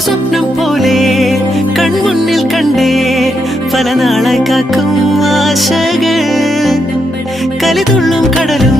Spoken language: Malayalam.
സ്വപ്നം പോലെ കൺമുന്നിൽ കണ്ടേ പല നാളായി കാക്കും ആശകൾ കലിതുള്ളും കടലും